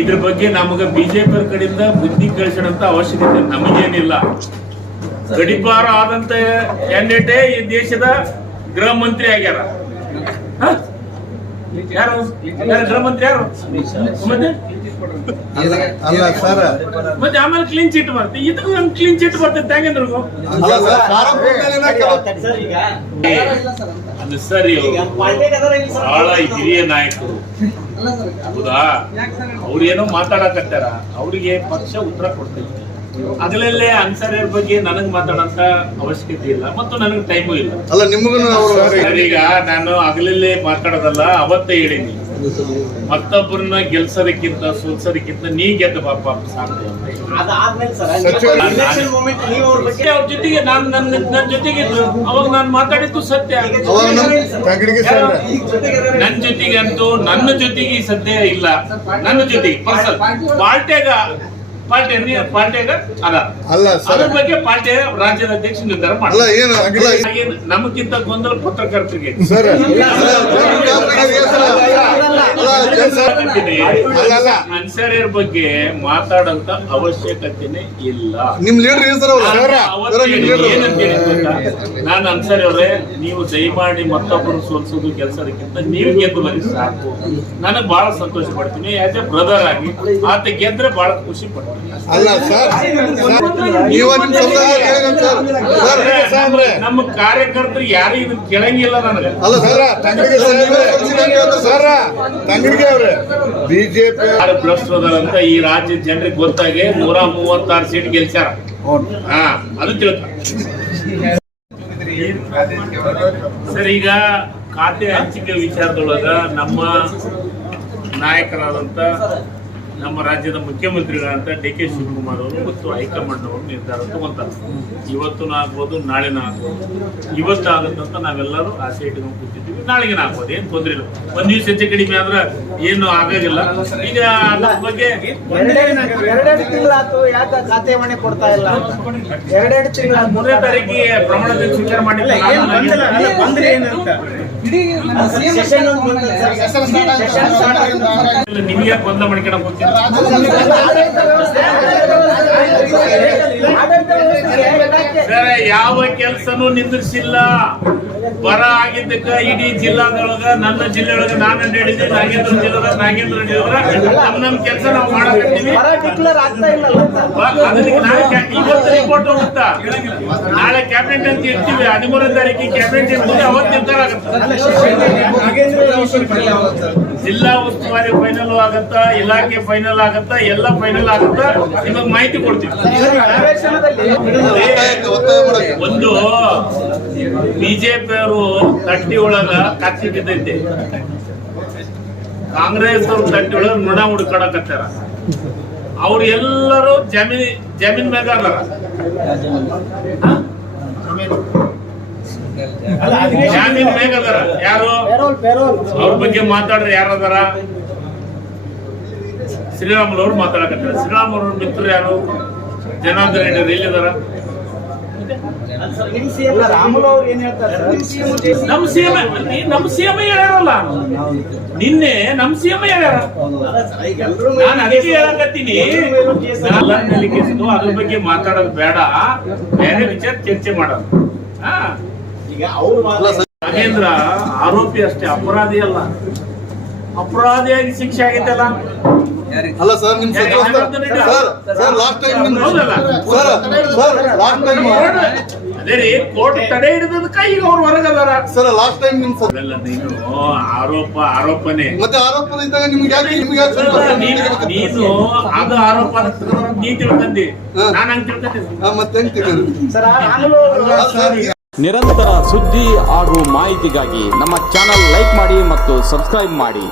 ಇದ್ರ ಬಗ್ಗೆ ನಮಗೆ ಬಿಜೆಪಿ ಕಡೆಯಿಂದ ಬುದ್ಧಿ ಕಳಿಸೋಣಂತ ಅವಶ್ಯಕತೆ ನಮಗೇನಿಲ್ಲ. ಗಡಿಪಾರ ಆದಂತ ಕ್ಯಾಂಡಿಡೇಟೇ ಈ ದೇಶದ ಗೃಹ ಮಂತ್ರಿ ಆಗ್ಯಾರ. ಯಾರು ಗೃಹ ಮಂತ್ರಿ ಯಾರು? ಮತ್ತೆ ಆಮೇಲೆ ಕ್ಲೀನ್ ಚಿಟ್ ಬರುತ್ತೆ. ಇದಕ್ಕೂ ನಮ್ಗೆ ಕ್ಲೀನ್ ಚಿಟ್ ಬರ್ತದೆ ಹೆಂಗಂದ್ರಿಗೂ ಸರಿ. ಬಹಳ ಹಿರಿಯ ನಾಯಕರು ಹೌದಾ, ಅವ್ರೇನೋ ಮಾತಾಡಕತ್ತಾರ, ಅವ್ರಿಗೆ ಪಕ್ಷ ಉತ್ತರ ಕೊಡ್ತೈತಿ. ಅಗಲಲ್ಲೇ ಅನ್ಸಾರಿಯವ್ರ ಬಗ್ಗೆ ನನಗ್ ಮಾತಾಡಂತ ಅವಶ್ಯಕತೆ ಇಲ್ಲ ಮತ್ತು ನನಗೆ ಟೈಮು ಇಲ್ಲ. ಈಗ ನಾನು ಅಗಲಲ್ಲೇ ಮಾತಾಡೋದಲ್ಲ, ಅವತ್ತೇ ಹೇಳಿನಿ, ಮತ್ತೊಬ್ಬರನ್ನ ಗೆಲ್ಸೋದಕ್ಕಿಂತ ಸೋಲ್ಸೋದಕ್ಕಿಂತ ನೀ ಗೆದ್ದ ಪಾಪ ಸಾಧ್ಯ. ಅವ್ರ ಜೊತೆಗೆ ನಾನು ನನ್ನ ಜೊತೆಗೆ ಅವಾಗ ನಾನು ಮಾತಾಡಿದ್ದು ಸತ್ಯ. ನನ್ನ ಜೊತೆಗೆ ಅಂತೂ ನನ್ನ ಜೊತೆಗೆ ಸದ್ಯ ಇಲ್ಲ. ನನ್ನ ಜೊತೆಗೆ ಪರ್ಸನಲ್ ಪಾರ್ಟಿಯಾಗ ಅದ್ರ ಬಗ್ಗೆ ಪಾರ್ಟಿಯ ರಾಜ್ಯದ ಅಧ್ಯಕ್ಷ ನಿರ್ಧಾರ ಮಾಡ್ತಾರೆ. ನಮಗಿಂತ ಗೊಂದಲ ಪತ್ರಕರ್ತರಿಗೆ ಅನ್ಸಾರಿಯರ್ ಬಗ್ಗೆ ಮಾತಾಡಂತ ಅವಶ್ಯಕತೆನೇ ಇಲ್ಲ. ನಾನು ಅನ್ಸಾರಿ ಅವರೇ, ನೀವು ದಯಮಾಡಿ ಮತ್ತೊಬ್ಬರು ಸೋಲ್ಸೋದು ಕೆಲಸದಕ್ಕಿಂತ ನೀವು ಗೆದ್ದು ಬರೀ ಸಾಕು. ನನಗೆ ಬಹಳ ಸಂತೋಷ ಪಡ್ತೀನಿ. ಆಸ್ ಎ ಬ್ರದರ್ ಆಗಿ ಆತ ಗೆದ್ರೆ ಬಹಳ ಖುಷಿ ಪಡ್ತೀನಿ. ನಮ್ಮ ಕಾರ್ಯಕರ್ತರು ಯಾರು ಇದನ್ನ ಕೇಳಂಗಿಲ್ಲ ನನಗೆ. ಬಿಜೆಪಿ ಭ್ರಷ್ಟರಂತ ಈ ರಾಜ್ಯದ ಜನರಿಗೆ ಗೊತ್ತಾಗಿ 136 ಸೀಟ್ ಗೆಲ್ಸ್ಯಾರ. ಅದು ತಿಳ್ಕ ಸರ್. ಈಗ ಖಾತೆ ಹಂಚಿಕೆ ವಿಚಾರದೊಳಗ ನಮ್ಮ ನಾಯಕರಾದಂತ ನಮ್ಮ ರಾಜ್ಯದ ಮುಖ್ಯಮಂತ್ರಿಗಳಂತ DK ಶಿವಕುಮಾರ್ ಅವರು ಮತ್ತು ಹೈಕಮಾಂಡ್ ಅವರು ನಿರ್ಧಾರ ತಗೊಂತಾರೆ. ಇವತ್ತು ಆಗ್ಬೋದು, ನಾಳೆನ ಆಗ್ಬೋದು. ಇವತ್ತು ಆಗುತ್ತಂತ ನಾವೆಲ್ಲರೂ ಆಸೆ ಇಟ್ಕೊಂಡು ಕೂತಿದ್ದೀವಿ. ನಾಳೆಗೆ ಆಗ್ಬೋದು, ಏನ್ ತೊಂದ್ರೆ ಇಲ್ಲ. ಒಂದ್ ದಿವಸ ಹೆಚ್ಚು ಕಡಿಮೆ ಆದ್ರೆ ಏನು ಆಗೋದಿಲ್ಲ. ಈಗ ಅದ್ರ ಬಗ್ಗೆ 2 ತಿಂಗಳಾಯ್ತು, ಯಾಕೆ ಖಾತೆ ಮನೆ ಕೊಡ್ತಾ ಇಲ್ಲ? 2 ತಿಂಗಳ 3ನೇ ತಾರೀಕಿಗೆ ಪ್ರಮಾಣದ ಸ್ವೀಕಾರ ಮಾಡಿಲ್ಲ. ನಿಮಗೆ ಗೊಂದಲ ಮಾಡ್ಕೊಂಡು ಹೋಗ್ತೀನಿ. ಸರ್, ಯಾವ ಕೆಲಸನೂ ನಿಂದಿಸಿಲ್ಲ. ಬರ ಆಗಿದ್ದಕ್ಕ ಇಡೀ ಜಿಲ್ಲಾದೊಳಗ, ನನ್ನ ಜಿಲ್ಲೆಯೊಳಗ ನಾನು ಅಡ್ಡಾಡಿದ್ದೆ, ನಾಗೇಂದ್ರ ಜಿಲ್ಲೆದಾಗ ನಾಗೇಂದ್ರ ನಮ್ ಕೆಲಸ ನಾವು ಮಾಡಕತ್ತೀವಿ. ಇವತ್ತು ರಿಪೋರ್ಟ್ ಹೋಗುತ್ತಾ, ನಾಳೆ ಕ್ಯಾಬಿನೆಟ್ ಅಂತ ಇರ್ತೀವಿ. 13ನೇ ತಾರೀಕಿಗೆ ಕ್ಯಾಬಿನೆಟ್ ಇರ್ತದೆ, ಅವತ್ತು ನಿರ್ಧಾರ ಆಗುತ್ತೆ. ಜಿಲ್ಲಾ ಉಸ್ತುವಾರಿ ಫೈನಲ್ ಆಗತ್ತ, ಇಲಾಖೆ ಫೈನಲ್ ಆಗತ್ತ, ಎಲ್ಲ ಫೈನಲ್ ಆಗತ್ತ. ನಿಮಗ್ ಮಾಹಿತಿ ಕೊಡ್ತೀವಿ. ಒಂದು ಬಿಜೆಪಿ ಅವರು ತಟ್ಟಿ ಒಳಗ ಕಚ್ಚಿ ಬಿದ್ದೈತೆ, ಕಾಂಗ್ರೆಸ್ ಅವ್ರ ತಟ್ಟಿ ಒಳಗ ನುಣ ಹುಡುಕಾಡಕತ್ತಾರ. ಅವ್ರು ಎಲ್ಲರೂ ಜಮೀನ್ ಮ್ಯಾಗ ಅದಾರ. ಜಾಮೀನ್ ಮ್ಯಾಗ ಅದಾರ. ಯಾರು ಅವ್ರ ಬಗ್ಗೆ ಮಾತಾಡ್ರಿ? ಯಾರದಾರ? ಶ್ರೀರಾಮುಲು ಅವ್ರು ಮಾತಾಡಕತ್ತಾರ. ಶ್ರೀರಾಮುಲು ಅವ್ರ ಮಿತ್ರರು ಯಾರು? ಜನಾರ್ದನ್ ರೆಡ್ಡಿ ಎಲ್ಲಿದಾರ? ನಮ್ ಸಿಎಂ ಹೇಳ್ಯಾರಲ್ಲ ನಿನ್ನೆ. ನಮ್ ಸಿಎಂ ಹೇಳ್ಯಾರ. ನಾನು ಅದಕ್ಕೆ ಹೇಳಕತ್ತೀನಿ, ಅದ್ರ ಬಗ್ಗೆ ಮಾತಾಡೋದು ಬೇಡ, ಬೇರೆ ವಿಚಾರ ಚರ್ಚೆ ಮಾಡೋದು. ನಾಗೇಂದ್ರ ಆರೋಪಿ ಅಷ್ಟೇ, ಅಪರಾಧಿ ಅಲ್ಲ. ಅಪರಾಧಿಯಾಗಿ ಶಿಕ್ಷೆ ಆಗೈತಲ್ಲ. ಅಲ್ಲ ಸರ್, ನಿಮ್ ಅದೇ ರೀ, ಕೋರ್ಟ್ ತಡೆ ಹಿಡಿದಕ್ಕ ಈಗ ಅವ್ರು ಹೊರಗದಾರ. ಸರ್, ಲಾಸ್ಟ್ ಟೈಮ್ ನಿಮ್ ನೀನು ಆರೋಪನೇ. ಮತ್ತೆ ಆರೋಪ ಇದ್ದಾಗ ನಿಮ್ಗೆ ನೀನು ಅದು ಆರೋಪ ನೀ ತಿಳ್ಕೊಂಡಿ, ನಾನು ಹಂಗ್ ತಿಳ್ಕೊಂಡಿ. ಮತ್ತೆ ಹೆಂಗ್ ತಿಳ್ಕೊಂಡ್ರಿ? ನಿರಂತರ ಸುದ್ದಿ ಹಾಗೂ ಮಾಹಿತಿಗಾಗಿ ನಮ್ಮ ಚಾನಲ್ ಲೈಕ್ ಮಾಡಿ ಮತ್ತು ಸಬ್ಸ್ಕ್ರೈಬ್ ಮಾಡಿ.